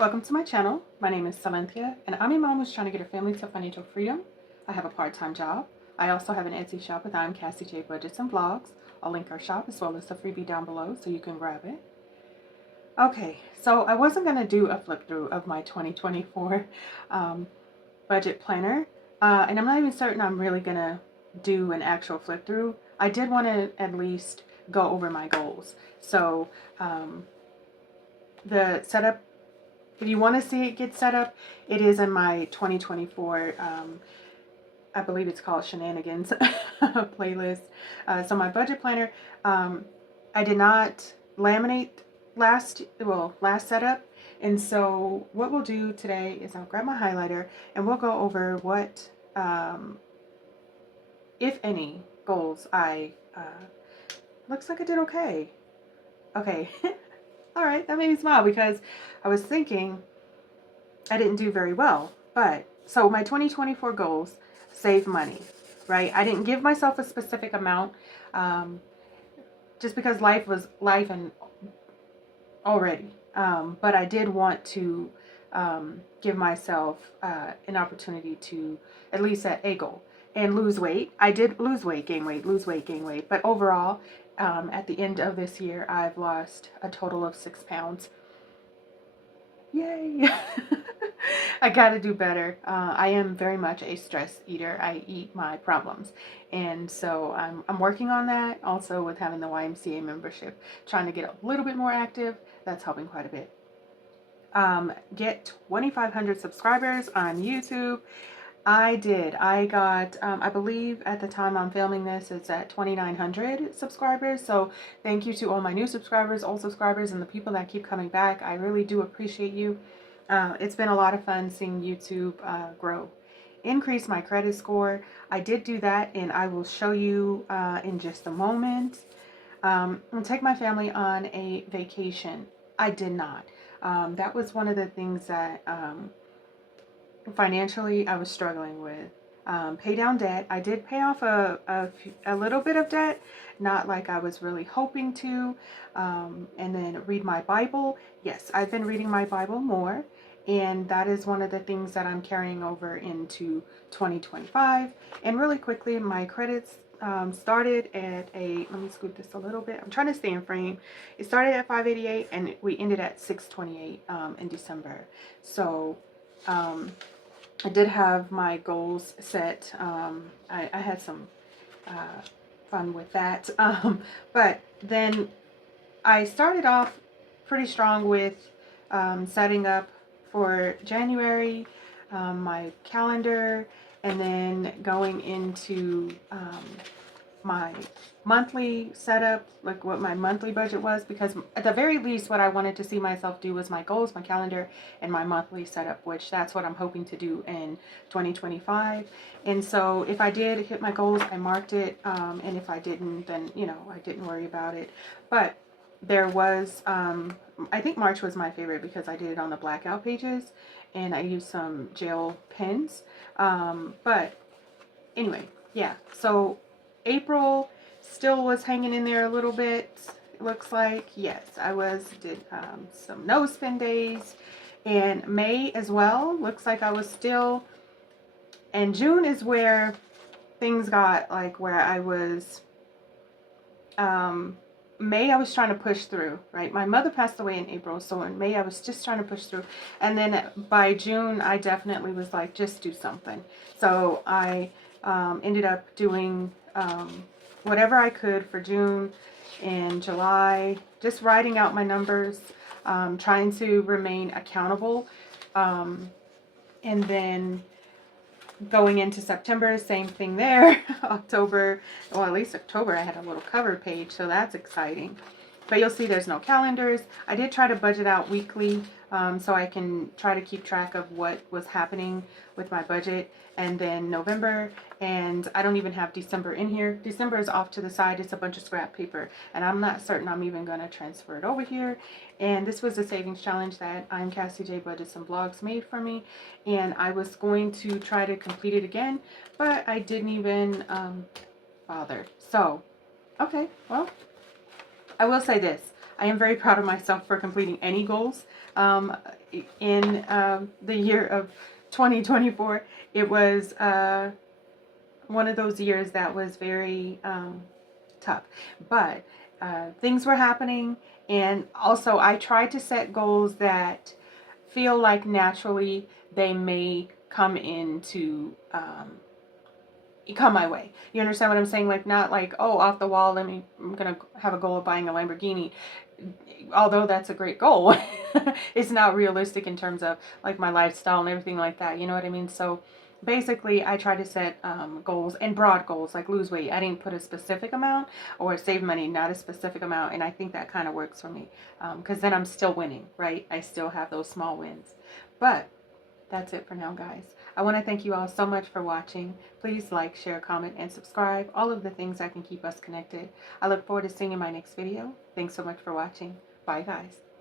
Welcome to my channel. My name is Silynthia, and I'm a mom who's trying to get her family to financial freedom. I have a part-time job. I also have an Etsy shop with SilynthiaBudgets and vlogs. I'll link our shop as well as the freebie down below so you can grab it. Okay, so I wasn't going to do a flip through of my 2024 budget planner, and I'm not even certain I'm really going to do an actual flip through. I did want to at least go over my goals. So the setup, if you want to see it get set up, it is in my 2024, I believe it's called Shenanigans playlist. So my budget planner, I did not laminate last setup. And so what we'll do today is I'll grab my highlighter and we'll go over what, if any, goals looks like I did okay. Okay. All right, that made me smile because I was thinking I didn't do very well. But so my 2024 goals: save money, right? I didn't give myself a specific amount, just because life was life and already. But I did want to give myself an opportunity to at least set a goal and lose weight. I did lose weight, gain weight, lose weight, gain weight. But overall, at the end of this year, I've lost a total of 6 pounds. Yay! I gotta do better. I am very much a stress eater. I eat my problems. And so I'm working on that. Also with having the YMCA membership, trying to get a little bit more active. That's helping quite a bit. Get 2,500 subscribers on YouTube. I did. I got, I believe at the time I'm filming this, it's at 2,900 subscribers. So thank you to all my new subscribers, old subscribers, and the people that keep coming back. I really do appreciate you. It's been a lot of fun seeing YouTube grow. Increase my credit score. I did do that, and I will show you in just a moment. And take my family on a vacation. I did not. That was one of the things that financially I was struggling with. Pay down debt. I did pay off a little bit of debt, not like I was really hoping to. And then read my Bible. Yes, I've been reading my Bible more, and that is one of the things that I'm carrying over into 2025. And really quickly, my credits started at let me scoot this a little bit. I'm trying to stay in frame. It started at 588 and we ended at 628 in December. So I did have my goals set. I had some fun with that. But then I started off pretty strong with setting up for January, my calendar, and then going into my monthly setup, like what my monthly budget was, because at the very least what I wanted to see myself do was my goals, my calendar, and my monthly setup, which that's what I'm hoping to do in 2025. And so if I did hit my goals, I marked it, and if I didn't, then I didn't worry about it. But there was I think March was my favorite because I did it on the blackout pages and I used some gel pens. But anyway, yeah, so April still was hanging in there a little bit. It looks like, yes, I did some no spend days, and May as well. Looks like I was still, and June is where things got like where I was. May I was trying to push through, right? My mother passed away in April, so in May I was just trying to push through, and then by June I definitely was like, just do something. So I ended up doing whatever I could for June and July, just writing out my numbers, trying to remain accountable, and then going into September, same thing there. October, well, at least October, I had a little cover page, so that's exciting. But you'll see there's no calendars. I did try to budget out weekly, so I can try to keep track of what was happening with my budget. And then November, and I don't even have December in here. December is off to the side. It's a bunch of scrap paper, and I'm not certain I'm even going to transfer it over here. And this was a savings challenge that SilynthiaBudgets and vlogs made for me, and I was going to try to complete it again, but I didn't even bother. So, okay, well, I will say this. I am very proud of myself for completing any goals in the year of 2024. It was one of those years that was very tough, but things were happening, and also I tried to set goals that feel like naturally they may come into come my way. You understand what I'm saying? Like, not like, oh, off the wall, I'm gonna have a goal of buying a Lamborghini. Although that's a great goal, it's not realistic in terms of like my lifestyle and everything like that. You know what I mean? So basically, I try to set goals, and broad goals, like lose weight. I didn't put a specific amount, or save money, not a specific amount. And I think that kind of works for me, because then I'm still winning, right? I still have those small wins. But that's it for now, guys. I want to thank you all so much for watching. Please like, share, comment, and subscribe. All of the things that can keep us connected. I look forward to seeing you in my next video. Thanks so much for watching. Bye, guys.